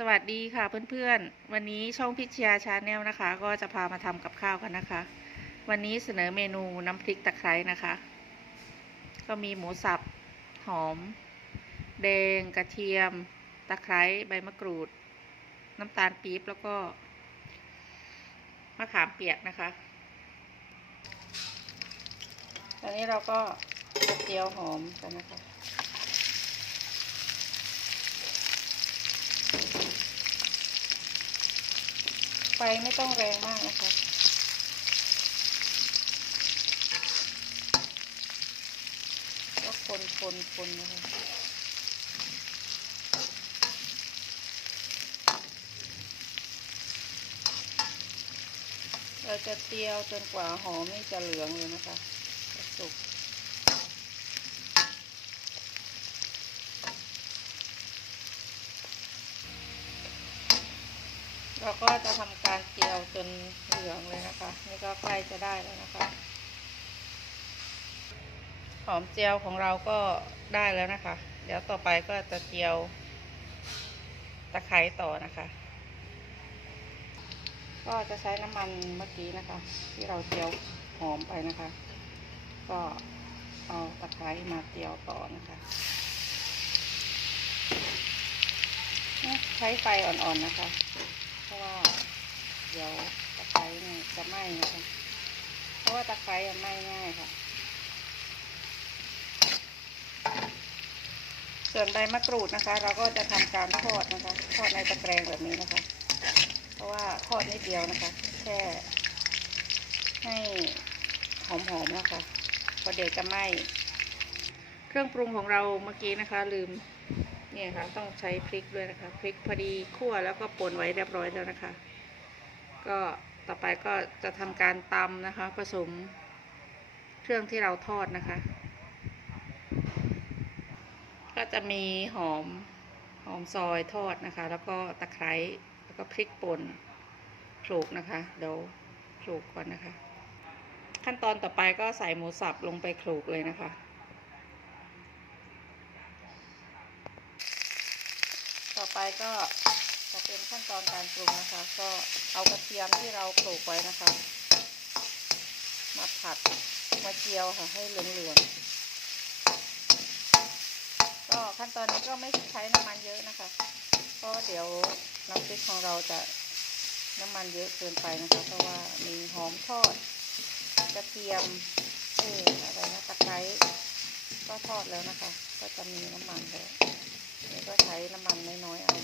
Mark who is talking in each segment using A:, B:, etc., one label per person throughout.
A: สวัสดีค่ะเพื่อนๆ วันนี้ช่องพิชยาชาแนลนะคะ ก็จะพามาทำกับข้าวกันนะคะ วันนี้เสนอเมนูน้ำพริกตะไคร้นะคะ ก็มีหมูสับ หอม แดง กระเทียม ตะไคร้ใบมะกรูด น้ำตาลปี๊บแล้วก็มะขามเปียกนะคะ ตอนนี้เราก็จะเจียวหอมกันนะคะ ไฟไม่ต้องแรงมากนะคะ ก็คนคนคนนะคะเราจะเตียวจนกว่าหอมนี่จะเหลืองเลยนะคะจะสุก เราก็จะทำการเจียวจนเหลืองเลยนะคะ นี่ก็ใกล้จะได้แล้วนะคะ หอมเจียวของเราก็ได้แล้วนะคะ เดี๋ยวต่อไปก็จะเจียวตะไคร้ต่อนะคะ ก็จะใช้น้ำมันเมื่อกี้นะคะ ที่เราเจียวหอมไปนะคะ ก็เอาตะไคร้มาเจียวต่อนะคะใช้ไฟอ่อนๆนะคะ เพราะว่าเดี๋ยวตะไคร้เนี่ยจะไหม้นะคะเพราะว่าตะไคร้อะไหม้ง่ายค่ะ ส่วนใบมะกรูดนะคะ เราก็จะทำการทอดนะคะ ทอดในตะแกรงแบบนี้นะคะ เพราะว่าทอดนิดเดียวนะคะ แค่ให้หอมๆนะคะพอเดี๋ยวจะไหม้ เครื่องปรุงของเราเมื่อกี้นะคะ ลืม เนี่ยค่ะต้องใช้พริกด้วยนะคะพริกพอดีคั่วแล้วก็ป่นไว้เรียบร้อยแล้วนะคะ ก็ต่อไปก็จะทำการตำนะคะ ผสมเครื่องที่เราทอดนะคะ ก็จะมีหอมหอมซอยทอดนะคะ แล้วก็ตะไคร้แล้วก็พริกป่นโขลกนะคะเดี๋ยวโขลกก่อนนะคะ ขั้นตอนต่อไปก็ใส่หมูสับลงไปโขลกเลยนะคะ ต่อ ไปก็จะเป็นขั้นตอนการปรุงนะคะ ก็เอากระเทียมที่เราโขลกไว้นะคะ มาผัดมาเจียวค่ะ ให้เหลืองๆก็ขั้นตอนนี้ก็ไม่ใช้น้ำมันเยอะนะคะ เพราะเดี๋ยวน้ำพริกของเราจะน้ำมันเยอะเกินไปนะคะ เพราะว่ามีหอมทอดกระเทียมเอออะไรนะตะไคร้ก็ทอดแล้วนะคะ ก็จะมีน้ำมันแล้ว แล้วก็ใช้น้ำมันน้อยๆเอา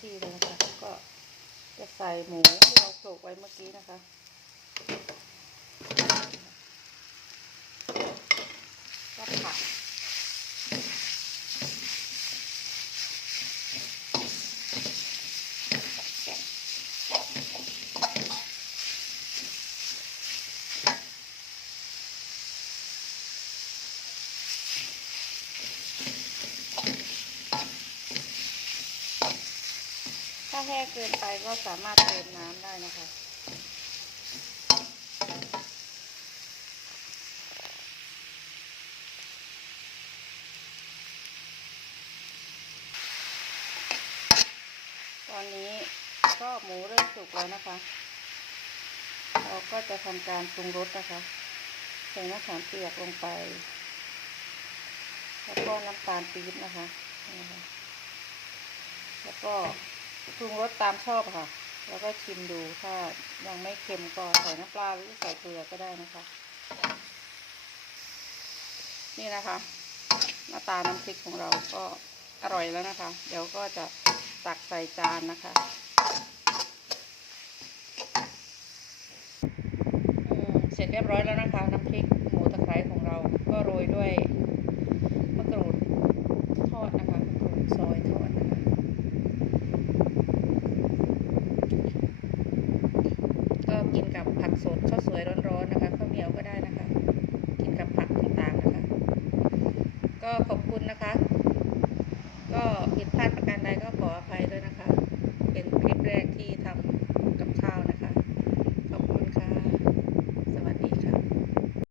A: ที่เลยนะคะแล้วก็จะใส่หมูที่เราโขลกไว้เมื่อกี้นะคะ ถ้าแห้งเกินไปก็สามารถเติมน้ำได้นะคะตอนนี้ก็หมูเริ่มสุกแล้วนะคะ เราก็จะทำการปรุงรสนะคะ ใส่น้ำขามเปียกลงไป แล้วก็น้ำตาลปี๊บนะคะ แล้วก็ ปรุงรสตามชอบค่ะ แล้วก็ชิมดูถ้ายังไม่เค็มก็ใส่น้ำปลาหรือใส่เกลือก็ได้นะคะ นี่นะคะ หน้าตาน้ำพริกของเราก็อร่อยแล้วนะคะ เดี๋ยวก็จะตักใส่จานนะคะเสร็จเรียบร้อยแล้วนะคะ น้ำพริกหมูตะไคร้ของเราก็โรยด้วยมะกรูดทอดนะคะมะกรูดซอยทอดนะคะ กินกับผักสดข้าวสวยร้อนๆนะคะข้าวเหนียวก็ได้นะคะ กินกับผักต่างๆนะคะ ก็ขอบคุณนะคะ ก็ผิดพลาดประการใดก็ขออภัยด้วยนะคะ เป็นคลิปแรกที่ทำ